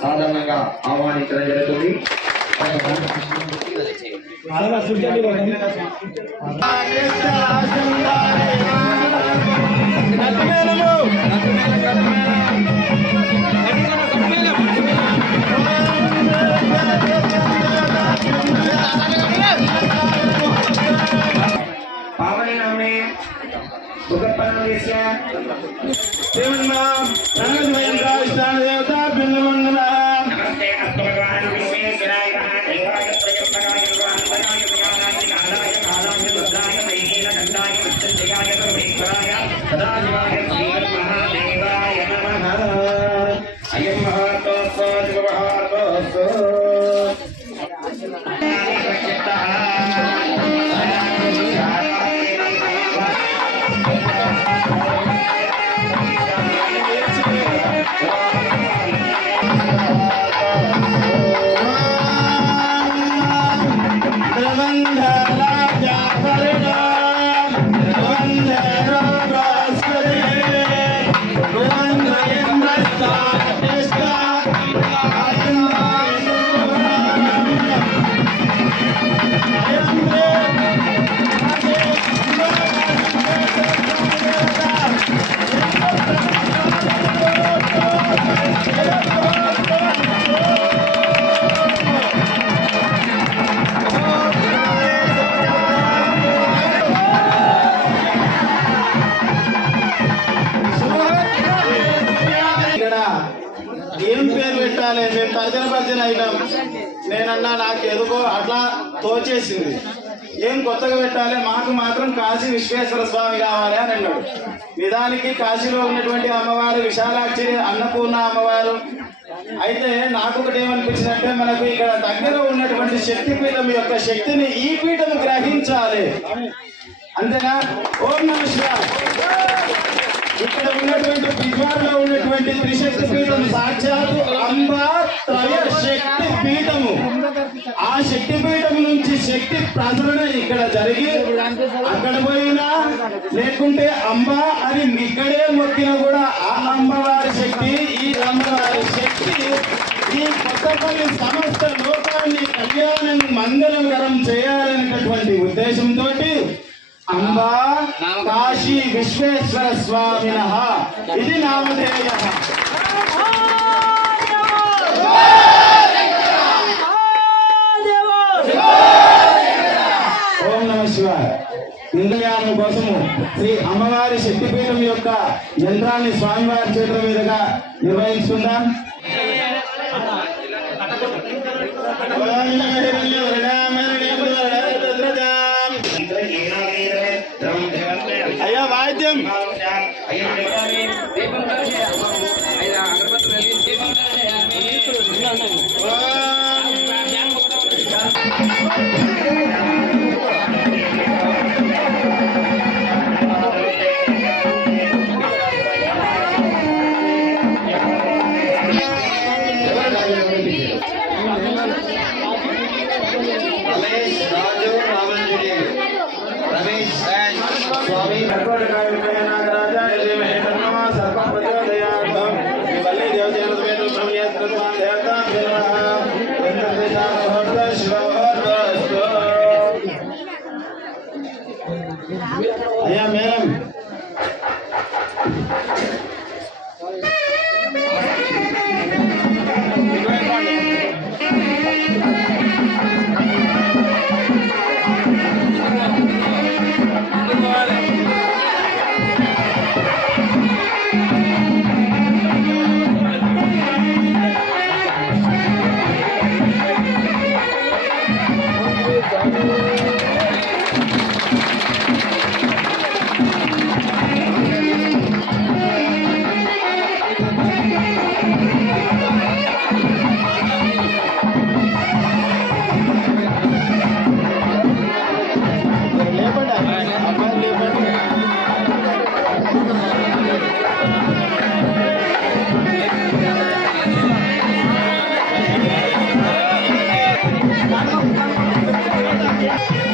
సాధారణంగా ఆహ్వానించడం జరుగుతుంది. ఏం పేరు పెట్టాలి? మేము తర్జన అయినాం. నేనన్నా నాకు ఎదుగో అట్లా తోచేసింది. ఏం కొత్తగా పెట్టాలి? మాకు మాత్రం కాశీ విశ్వేశ్వర స్వామి కావాలి అని అన్నాడు. నిజానికి కాశీలో ఉన్నటువంటి అమ్మవారు విశాలాక్షి అన్నపూర్ణ అమ్మవారు. అయితే నాకు ఒకటి ఏమనిపించిందంటే, మనకు ఇక్కడ దగ్గర ఉన్నటువంటి శక్తిపీఠం యొక్క శక్తిని ఈ పీఠం గ్రహించాలి. అంతేనా? ఓం నమః శివాయ. ఇక్కడ ఉన్నటువంటి బిజ్వాడలో ఉన్నటువంటి త్రిశక్తి పీఠం సాక్షాత్తు అంబా త్రయ శక్తి పీఠము. ఆ శక్తి పీఠం నుంచి శక్తి ప్రసరణ ఇక్కడ జరిగి అక్కడ పోయినా లేకుంటే అంబా అని ఇక్కడే మొక్కినా కూడా ఆ అమ్మవారి శక్తి, ఈ అమ్మవారి శక్తి ఈ కొత్తపల్లి సమస్త లోకాన్ని కళ్యాణం మంగళకరం చేయాలనేటటువంటి ఉద్దేశంతో అంబా కాశీ విశ్వేశ్వర స్వామినః ఇది నామధేయ. ఓం నమః శివాయ. ఇంద్రయానం కోసము శ్రీ అమ్మవారి శక్తిపీఠం యొక్క యంత్రాన్ని స్వామివారి చేతుల మీదుగా నిర్వహిస్తుందాం. అయ్యా వాద్యం అయ్యా మేడం Yeah.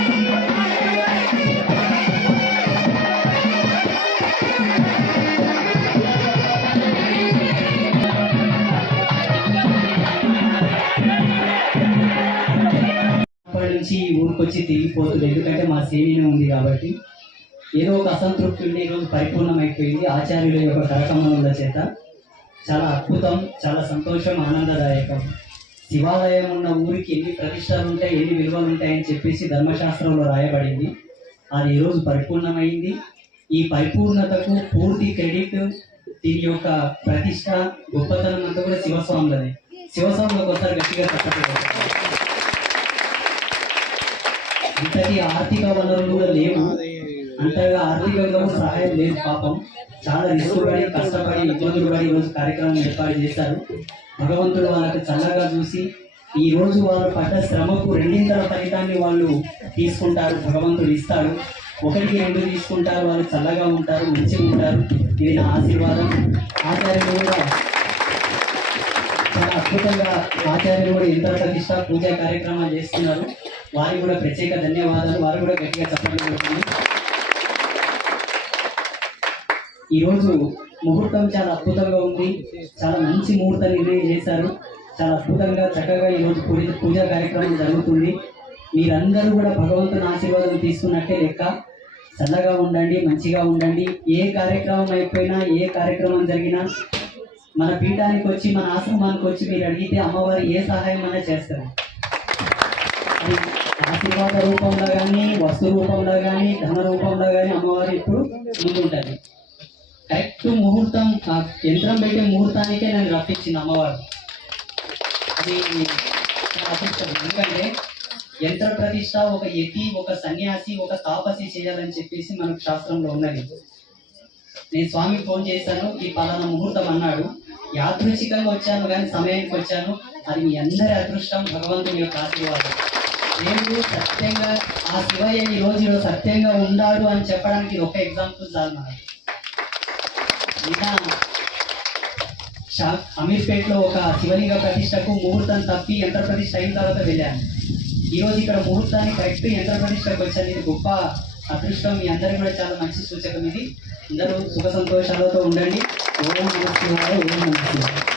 ఊరికొచ్చి తిరిగిపోతుంది, ఎందుకంటే మా సేవనే ఉంది కాబట్టి. ఏదో ఒక అసంతృప్తి ఉండి ఈరోజు పరిపూర్ణమైపోయింది ఆచార్యుల యొక్క కరకమల చేత. చాలా అద్భుతం, చాలా సంతోషం, ఆనందదాయకం. శివాలయం ఉన్న ఊరికి ఎన్ని ప్రతిష్టలు ఉంటాయి, ఎన్ని విలువలు ఉంటాయని చెప్పేసి ధర్మశాస్త్రంలో రాయబడింది. అది ఈరోజు పరిపూర్ణమైంది. ఈ పరిపూర్ణతకు పూర్తి క్రెడిట్, దీని యొక్క ప్రతిష్ట, గొప్పతనం అంతా కూడా శివస్వాములది. శివస్వాములకు ఒకసారి గట్టిగా చెప్పలేదు. ఇంతటి ఆర్థిక వనరులు కూడా లేవు, అంతగా ఆర్థికంగా సహాయం లేదు పాపం. చాలా రిస్క్ పడి, కష్టపడి, ఇబ్బందులు పడి ఈరోజు కార్యక్రమం ఏర్పాటు చేశారు. భగవంతుడు వాళ్ళకి చల్లగా చూసి ఈ రోజు వాళ్ళు పడ్డ శ్రమకు రెండింతల ఫలితాన్ని వాళ్ళు తీసుకుంటారు. భగవంతుడు ఇస్తాడు. 1-2 తీసుకుంటారు, వాళ్ళు చల్లగా ఉంటారు, మంచిగా ఉంటారు. ఇది నా ఆశీర్వాదం. ఆచార్యులు కూడా చాలా అద్భుతంగా, ఆచార్యులు కూడా యంత్ర ప్రతిష్ట పూజా కార్యక్రమాలు చేస్తున్నారు. వారికి కూడా ప్రత్యేక ధన్యవాదాలు. వారు కూడా గట్టిగా చెప్పగలుగుతుంది. ఈరోజు ముహూర్తం చాలా అద్భుతంగా ఉంది. చాలా మంచి ముహూర్త నిర్ణయం చేశారు. చాలా అద్భుతంగా, చక్కగా ఈరోజు పూజా కార్యక్రమం జరుగుతుంది. మీరందరూ కూడా భగవంతుని ఆశీర్వాదం తీసుకున్నట్టే లెక్క. చల్లగా ఉండండి, మంచిగా ఉండండి. ఏ కార్యక్రమం అయిపోయినా, ఏ కార్యక్రమం జరిగినా మన పీఠానికి వచ్చి, మన ఆశ్రమానికి వచ్చి మీరు అడిగితే అమ్మవారు ఏ సహాయం అయినా చేస్తారు. అది ఆశీర్వాద రూపంలో కానీ, వస్తు రూపంలో కానీ, ధన రూపంలో కానీ అమ్మవారు ఇప్పుడు ముందుంటుంది. కరెక్ట్ ముహూర్తం, యంత్రం పెట్టే ముహూర్తానికే నన్ను రప్పించింది అమ్మవారు. అది అదృష్టం. ఎందుకంటే యంత్ర ప్రతిష్ట ఒక యతి, ఒక సన్యాసి, ఒక తాపసి చేయాలని చెప్పేసి మనకు శాస్త్రంలో ఉన్నది. నేను స్వామికి ఫోన్ చేశాను, ఈ పలానా ముహూర్తం అన్నాడు. యాదృచ్ఛికంగా వచ్చాను కానీ సమయానికి వచ్చాను. అది మీ అందరి అదృష్టం, భగవంతుని యొక్క ఆశీర్వాదం. నేను సత్యంగా ఆ శివయ్య ఈ రోజు సత్యంగా ఉన్నాడు అని చెప్పడానికి ఇది ఒక ఎగ్జాంపుల్ చాలు. మనకి అమీర్పేటలో ఒక శివలింగ ప్రతిష్టకు ముహూర్తం తప్పి యంత్ర ప్రతిష్ట అయిన తర్వాత వెళ్ళాను. ఈరోజు ఇక్కడ ముహూర్తాన్ని కరెక్ట్ యంత్ర ప్రతిష్టకు వచ్చాను. ఇది గొప్ప అదృష్టం. మీ అందరికీ కూడా చాలా మంచి సూచకం ఇది. అందరూ సుఖ సంతోషాలతో ఉండండి. ఓం నమః శివాయ, ఓం నమః శివాయ.